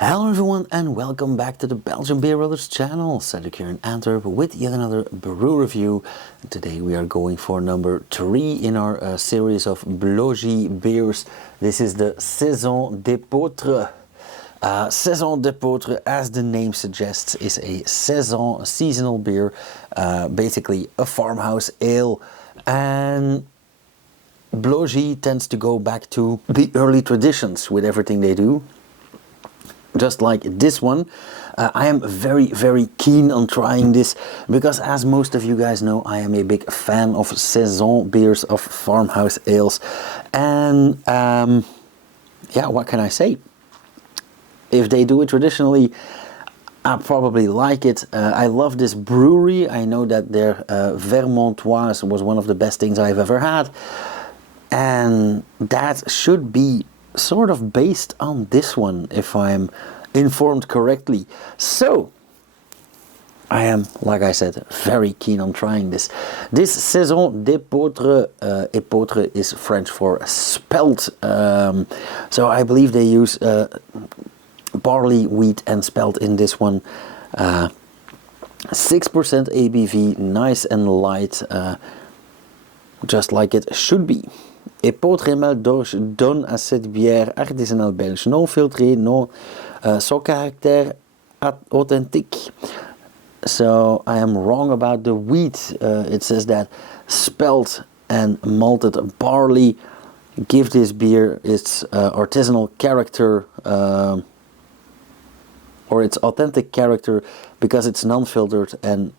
Hello everyone and welcome back to the Belgian Beer Brothers channel. Cedric here in Antwerp with yet another brew review. Today we are going for number 3 in our series of Blaugies beers. This is the Saison d'Épeautre. Saison d'Épeautre, as the name suggests, is a Saison seasonal beer, basically a farmhouse ale. And Blaugies tends to go back to the early traditions with everything they do. Just like this one. I am very keen on trying this because, as most of you guys know, I am a big fan of Saison beers, of farmhouse ales. And yeah, what can I say? If they do it traditionally, I probably like it. I love this brewery. I know that their Vermontoise was one of the best things I've ever had. And that should be sort of based on this one, if I'm informed correctly. So I am, like I said, very keen on trying this. This Saison d'Épeautre, épeautre is French for spelt. So I believe they use barley, wheat and spelt in this one. 6% ABV, nice and light, just like it should be. Épeautre et malt d'orge donne à cette bière artisanale belge non filtrée, non son caractère authentique. So I am wrong about the wheat. It says that spelt and malted barley give this beer its artisanal character, or its authentic character, because it's non-filtered and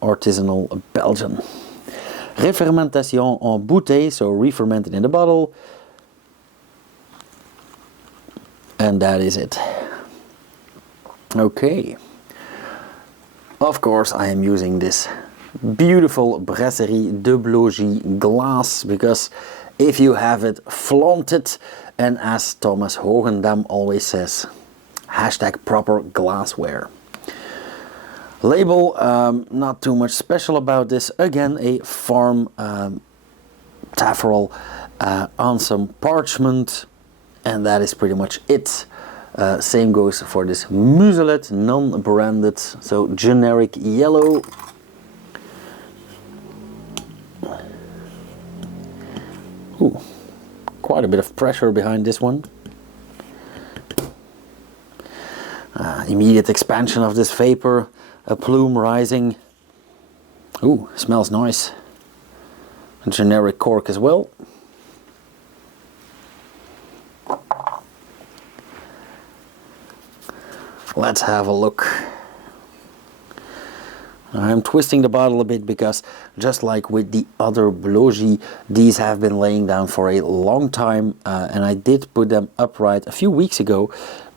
artisanal Belgian. Refermentation en bouteille, so re-fermented in the bottle. And that is it. Okay. Of course I am using this beautiful Brasserie Blaugies glass, because if you have it, flaunt it. And as Thomas Hogendam always says, hashtag proper glassware. Label, not too much special about this. Again, a farm taffarel on some parchment, and that is pretty much it. Same goes for this muselet, non-branded, so generic yellow. Ooh, quite a bit of pressure behind this one. Immediate expansion of this vapor. A plume rising. Ooh, smells nice. A generic cork as well. Let's have a look. I'm twisting the bottle a bit because, just like with the other Blaugies, these have been laying down for a long time, and I did put them upright a few weeks ago,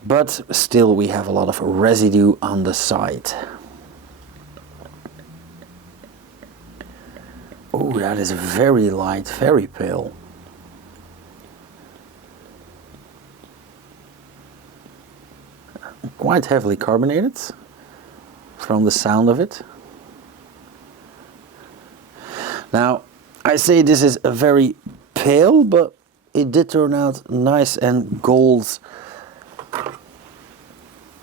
but still we have a lot of residue on the side. Oh, that is very light, very pale. Quite heavily carbonated from the sound of it. Now, I say this is a very pale, but it did turn out nice and gold.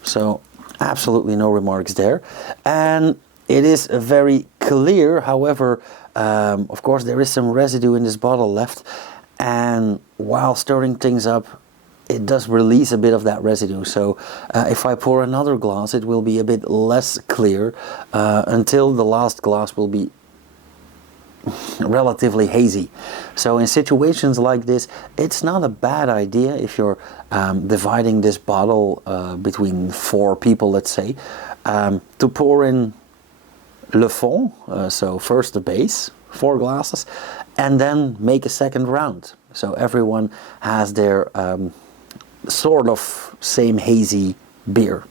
So, absolutely no remarks there. And it is very clear, however, of course there is some residue in this bottle left, and while stirring things up, it does release a bit of that residue. So if I pour another glass, it will be a bit less clear, until the last glass will be relatively hazy. So in situations like this, it's not a bad idea, if you're dividing this bottle between 4 people, let's say, to pour in le fond, so first the base, 4 glasses, and then make a second round. So everyone has their sort of same hazy beer.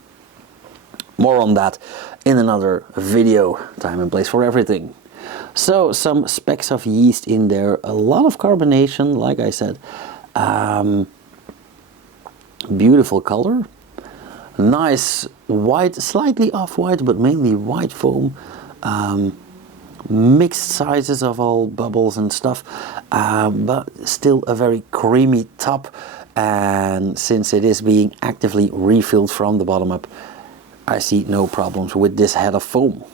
More on that in another video. Time and place for everything. So some specks of yeast in there, a lot of carbonation, like I said. Beautiful color. Nice white, slightly off-white, but mainly white foam. Mixed sizes of all bubbles and stuff, but still a very creamy top. and since it is being actively refilled from the bottom up, I see no problems with this head of foam.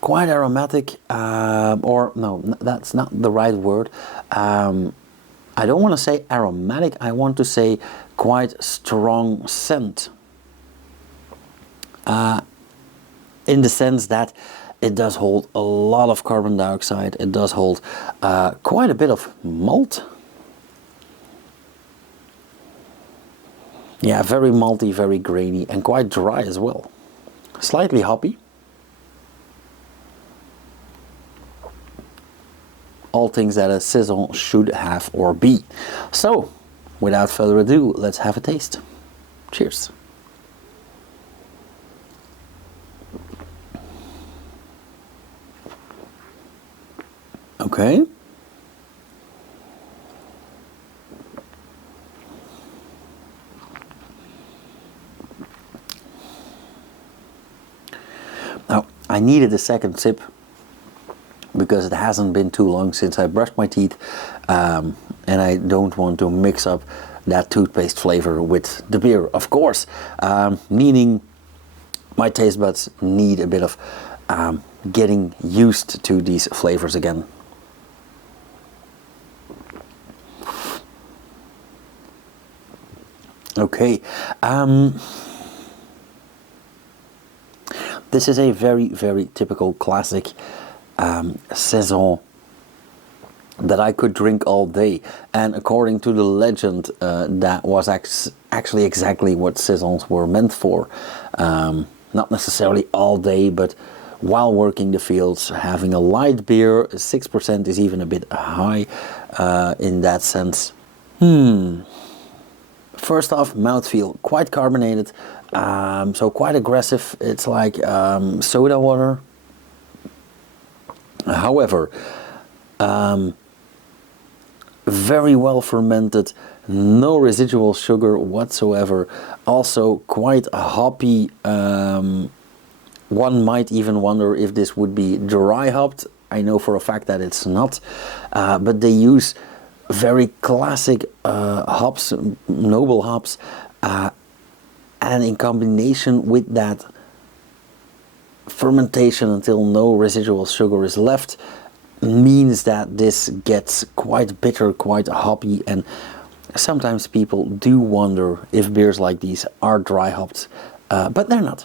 Quite aromatic, or no, that's not the right word. I don't want to say aromatic, I want to say quite strong scent. In the sense that it does hold a lot of carbon dioxide, it does hold quite a bit of malt. Yeah, very malty, very grainy, and quite dry as well. Slightly hoppy. All things that a Saison should have or be. So, without further ado, let's have a taste. Cheers. Okay. Now, I needed a second sip because it hasn't been too long since I brushed my teeth, and I don't want to mix up that toothpaste flavor with the beer, of course, meaning my taste buds need a bit of getting used to these flavors again. Okay, this is a very, very typical classic Saison that I could drink all day, and according to the legend, that was actually exactly what Saisons were meant for. Not necessarily all day, but while working the fields, having a light beer. 6% is even a bit high in that sense. First off, mouthfeel, quite carbonated, so quite aggressive. It's like soda water. However, very well fermented, no residual sugar whatsoever. Also quite hoppy. One might even wonder if this would be dry hopped. I know for a fact that it's not, but they use very classic hops, noble hops, and in combination with that fermentation until no residual sugar is left, means that this gets quite bitter, quite hoppy, and sometimes people do wonder if beers like these are dry hopped, but they're not.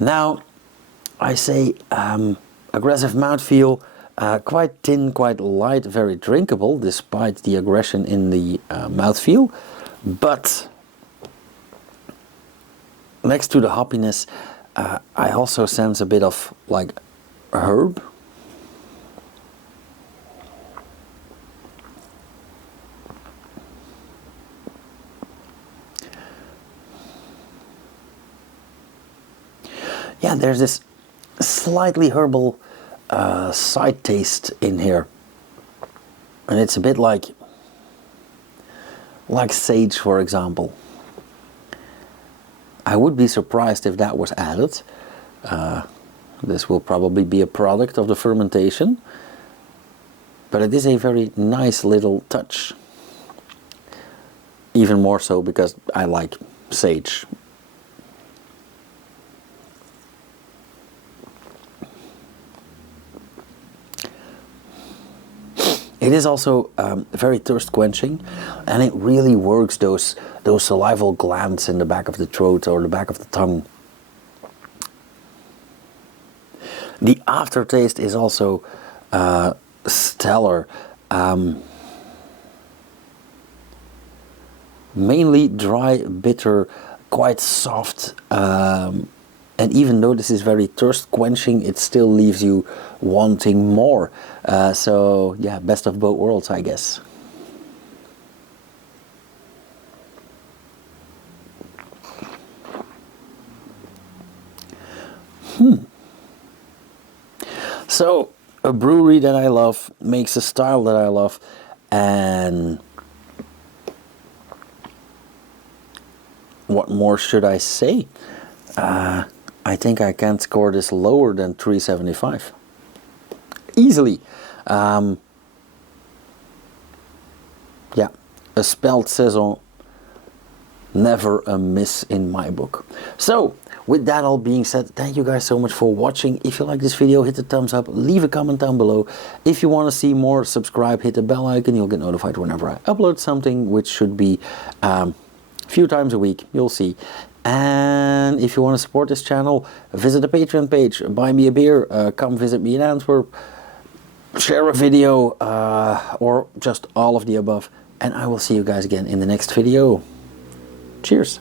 Now, I say aggressive mouthfeel, quite thin, quite light, very drinkable despite the aggression in the mouthfeel, but next to the hoppiness, I also sense a bit of like herb. Yeah, there's this slightly herbal side taste in here, and it's a bit like sage, for example. I would be surprised if that was added. This will probably be a product of the fermentation, but it is a very nice little touch. Even more so because I like sage. It is also very thirst quenching, and it really works those salival glands in the back of the throat or the back of the tongue. The aftertaste is also stellar. Mainly dry, bitter, quite soft, and even though this is very thirst quenching, it still leaves you wanting more. So yeah, best of both worlds, I guess. So a brewery that I love makes a style that I love, and what more should I say? I think I can't score this lower than 3.75. Easily. Yeah, a spelt Saison, never a miss in my book. So, with that all being said, thank you guys so much for watching. If you like this video, hit the thumbs up, leave a comment down below. If you want to see more, subscribe, hit the bell icon, you'll get notified whenever I upload something, which should be a few times a week, you'll see. And if you want to support this channel, visit the Patreon page, buy me a beer, come visit me in Antwerp, share a video, or just all of the above. And I will see you guys again in the next video. Cheers!